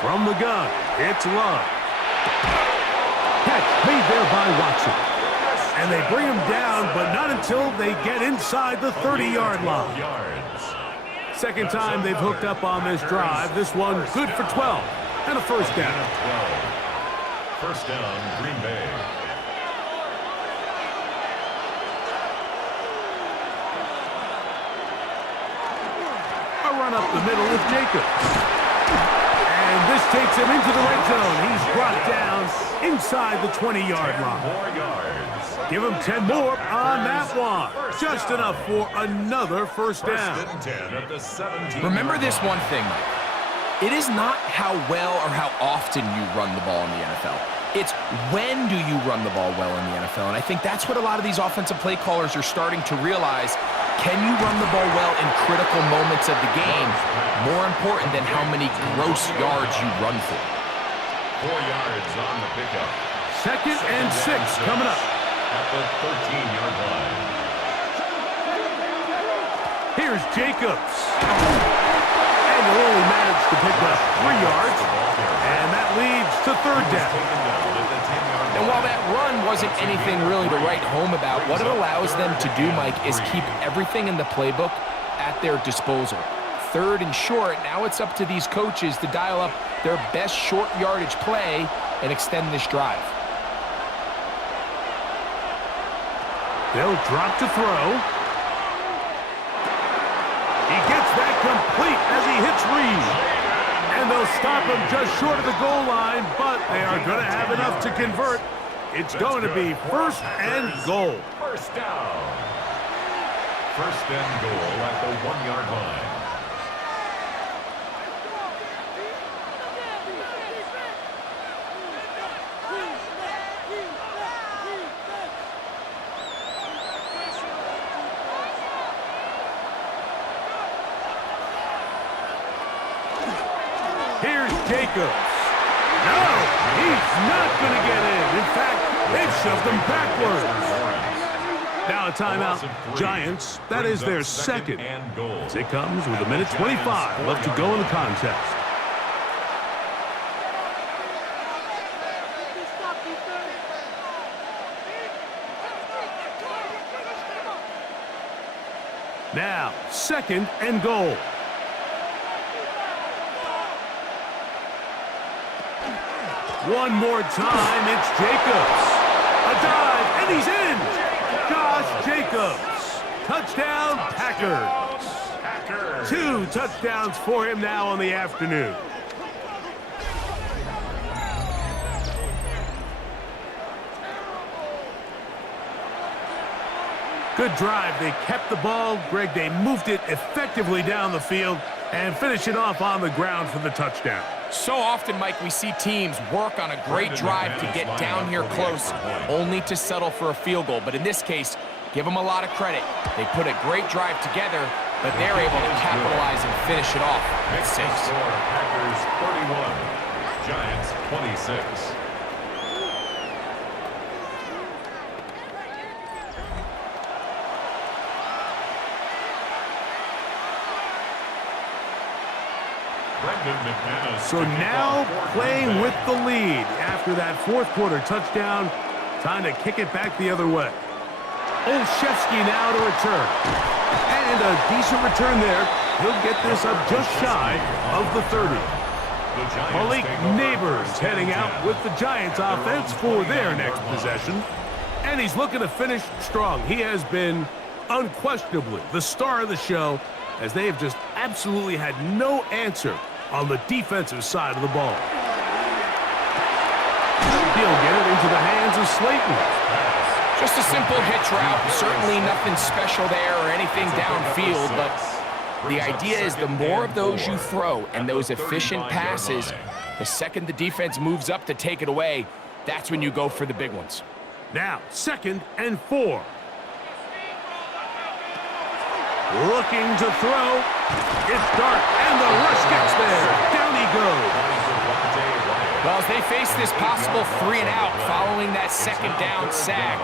From the gun, it's Love. Catch made there by Watson. And they bring him down, but not until they get inside the 30-yard line. Second time they've hooked up on this drive. This one good for 12 and a first down. First down, Green Bay. A run up the middle with Jacobs. And this takes him into the red zone. He's brought down inside the 20-yard line. 4 yards. Give him 10 more on that one. Just enough for another first down. Remember this one thing, Mike. It is not how well or how often you run the ball in the NFL. It's when do you run the ball well in the NFL. And I think that's what a lot of these offensive play callers are starting to realize. Can you run the ball well in critical moments of the game? More important than how many gross yards you run for. 4 yards on the pickup. 2nd and 6 coming up. At the 13-yard line. Here's Jacobs. And they'll only manage to pick up 3 yards. And that leads to 3rd down. And while that run wasn't anything really to write home about, what it allows them to do, Mike, is keep everything in the playbook at their disposal. 3rd and short, now it's up to these coaches to dial up their best short yardage play and extend this drive. They'll drop to throw. He gets that complete as he hits Reed. And they'll stop him just short of the goal line, but they are going to have enough to convert. It's going to be 1st and goal. First down. 1st and goal at the 1-yard line. Here's Jacobs. No, he's not going to get in. In fact, they've shoved him backwards. Now a timeout. Giants, that is their 2nd. As it comes with 1:25 left to go in the contest. Now, 2nd and goal. One more time, it's Jacobs. A dive, and he's in. Josh Jacobs. Touchdown, Packers. 2 touchdowns for him now on the afternoon. Good drive. They kept the ball. Greg, they moved it effectively down the field and finish it off on the ground for the touchdown. So often, Mike, we see teams work on a great drive to get down here close, only to settle for a field goal. But in this case, give them a lot of credit. They put a great drive together, but they're able to capitalize and finish it off with 6. Packers 31, Giants 26. So now playing with the lead after that fourth quarter touchdown. Time to kick it back the other way. Olszewski now to return. And a decent return there. He'll get this up just shy of the 30. Malik Neighbors heading out with the Giants offense for their next possession. And he's looking to finish strong. He has been unquestionably the star of the show, as they have just absolutely had no answer on the defensive side of the ball. He'll get it into the hands of Slayton. Just a simple hitch route. Certainly nothing special there or anything downfield, but the idea is the more of those you throw and those efficient passes, the second the defense moves up to take it away, that's when you go for the big ones. Now, 2nd and 4. Looking to throw. It's Dart, and the rush gets there. Down he goes. Well, as they face this possible 3 and out following that 2nd down sag,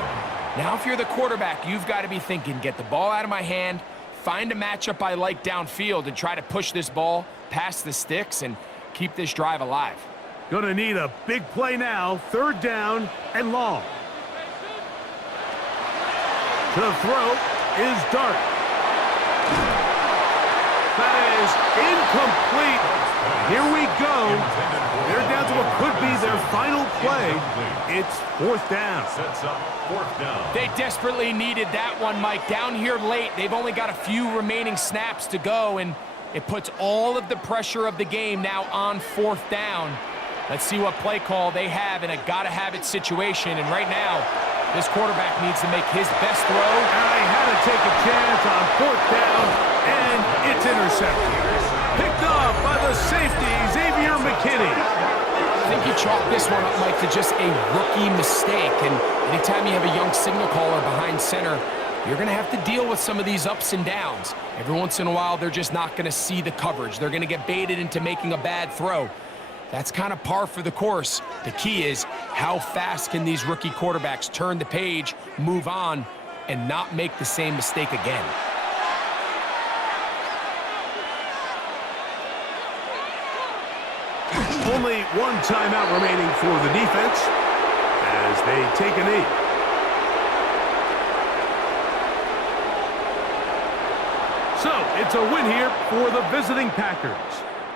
now if you're the quarterback, you've got to be thinking, get the ball out of my hand, find a matchup I like downfield, and try to push this ball past the sticks and keep this drive alive. Gonna need a big play now. 3rd down and long. To throw is Dart. That is incomplete. Here we go. They're down to what could be their final play. It's 4th down. Sets up 4th down. They desperately needed that one, Mike. Down here late, they've only got a few remaining snaps to go, and it puts all of the pressure of the game now on 4th down. Let's see what play call they have in a gotta-have-it situation, and right now, this quarterback needs to make his best throw. And they had to take a chance on 4th down, and it's intercepted. Picked off by the safety, Xavier McKinney. I think you chalk this one up, Mike, to just a rookie mistake. And anytime you have a young signal caller behind center, you're going to have to deal with some of these ups and downs. Every once in a while, they're just not going to see the coverage. They're going to get baited into making a bad throw. That's kind of par for the course. The key is how fast can these rookie quarterbacks turn the page, move on, and not make the same mistake again. Only one timeout remaining for the defense as they take a knee. So, it's a win here for the visiting Packers.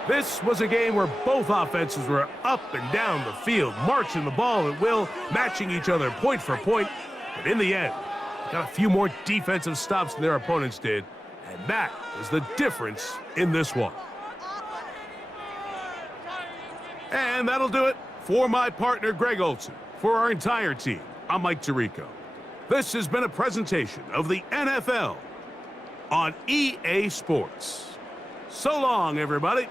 This was a game where both offenses were up and down the field, marching the ball at will, matching each other point for point. But in the end, they got a few more defensive stops than their opponents did, and that was the difference in this one. And that'll do it for my partner, Greg Olson. For our entire team, I'm Mike Tirico. This has been a presentation of the NFL on EA Sports. So long, everybody.